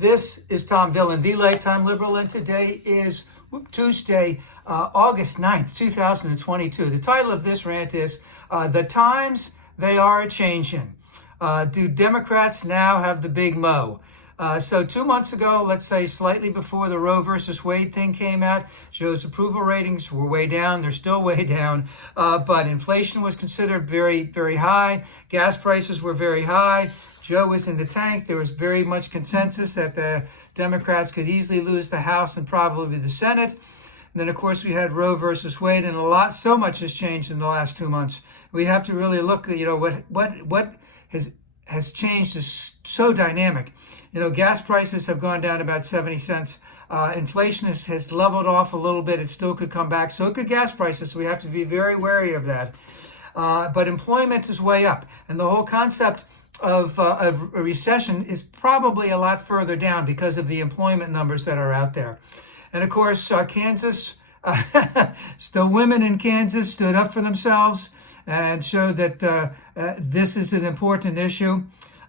This is Tom Dillon, the Lifetime Liberal, and today is Tuesday, August 9th, 2022. The title of this rant is, The Times They Are A-Changin. Do Democrats now have the big mo? So 2 months ago, let's say slightly before the Roe versus Wade thing came out, Joe's approval ratings were way down. They're still way down. But inflation was considered very, very high. Gas prices were very high. Joe was in the tank. There was very much consensus that the Democrats could easily lose the House and probably the Senate. And then, of course, we had Roe versus Wade, and so much has changed in the last 2 months. We have to really look, what has changed is so dynamic. Gas prices have gone down about 70 cents. Inflation has leveled off a little bit. It still could come back. So could gas prices. So we have to be very wary of that. But employment is way up. And the whole concept of a recession is probably a lot further down because of the employment numbers that are out there. And of course, Kansas, the women in Kansas stood up for themselves and showed that this is an important issue.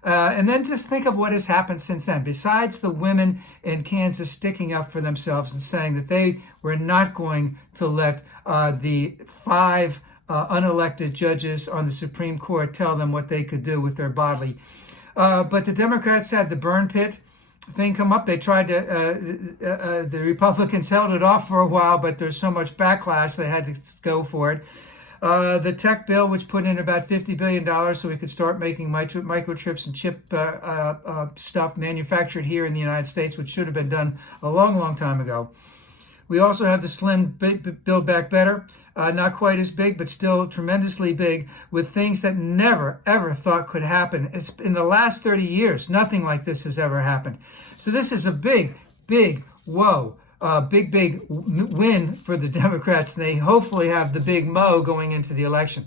And then just think of what has happened since then. Besides the women in Kansas sticking up for themselves and saying that they were not going to let the 5 unelected judges on the Supreme Court tell them what they could do with their body. But the Democrats had the burn pit thing come up. They tried to, the Republicans held it off for a while, but there's so much backlash they had to go for it. The tech bill, which put in about $50 billion so we could start making microchips and chip stuff manufactured here in the United States, which should have been done a long, long time ago. We also have the Slim Build Back Better, not quite as big, but still tremendously big, with things that never, ever thought could happen. It's in the last 30 years, nothing like this has ever happened. So this is a big, big whoa. Big win for the Democrats. They hopefully have the big mo going into the election.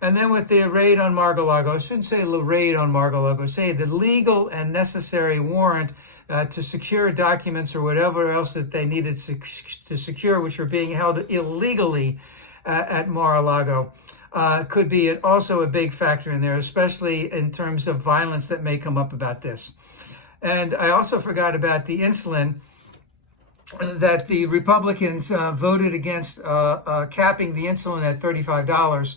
And then with the raid on Mar-a-Lago, I shouldn't say the raid on Mar-a-Lago, say the legal and necessary warrant to secure documents or whatever else that they needed to secure, which are being held illegally at Mar-a-Lago, could be also a big factor in there, especially in terms of violence that may come up about this. And I also forgot about the insulin, that the Republicans voted against capping the insulin at $35.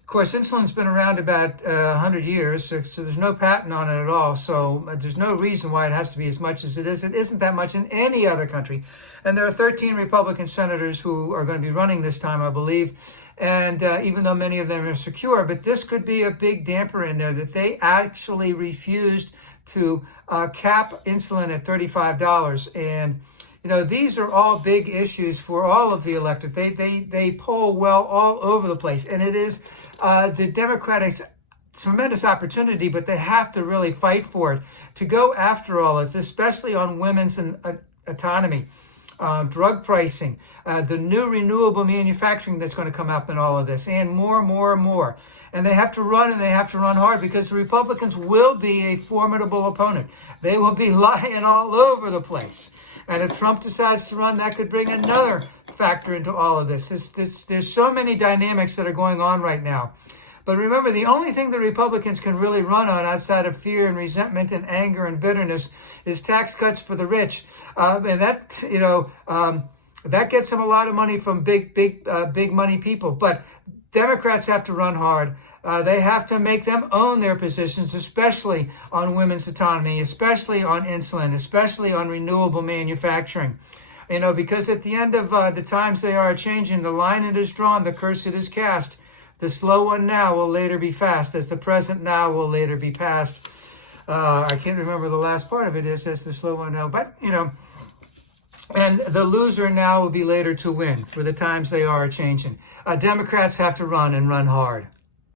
Of course, insulin's been around about 100 years, so there's no patent on it at all. So there's no reason why it has to be as much as it is. It isn't that much in any other country. And there are 13 Republican senators who are going to be running this time, I believe. And even though many of them are secure, but this could be a big damper in there that they actually refused to cap insulin at $35. And these are all big issues for all of the electorate. They poll well all over the place. And it is the Democrats' tremendous opportunity, but they have to really fight for it, to go after all of this, especially on women's autonomy, drug pricing, the new renewable manufacturing that's going to come up in all of this, and more. And they have to run, and they have to run hard, because the Republicans will be a formidable opponent. They will be lying all over the place. And if Trump decides to run, that could bring another factor into all of this. There's so many dynamics that are going on right now. But remember, the only thing the Republicans can really run on outside of fear and resentment and anger and bitterness is tax cuts for the rich. And that, that gets them a lot of money from big money people. But Democrats have to run hard. They have to make them own their positions, especially on women's autonomy, especially on insulin, especially on renewable manufacturing. Because at the end of the times they are changing, the line it is drawn, the curse it is cast. The slow one now will later be fast, as the present now will later be past. I can't remember the last part of it is, as the slow one now, but, and the loser now will be later to win, for the times they are changing. Democrats have to run and run hard.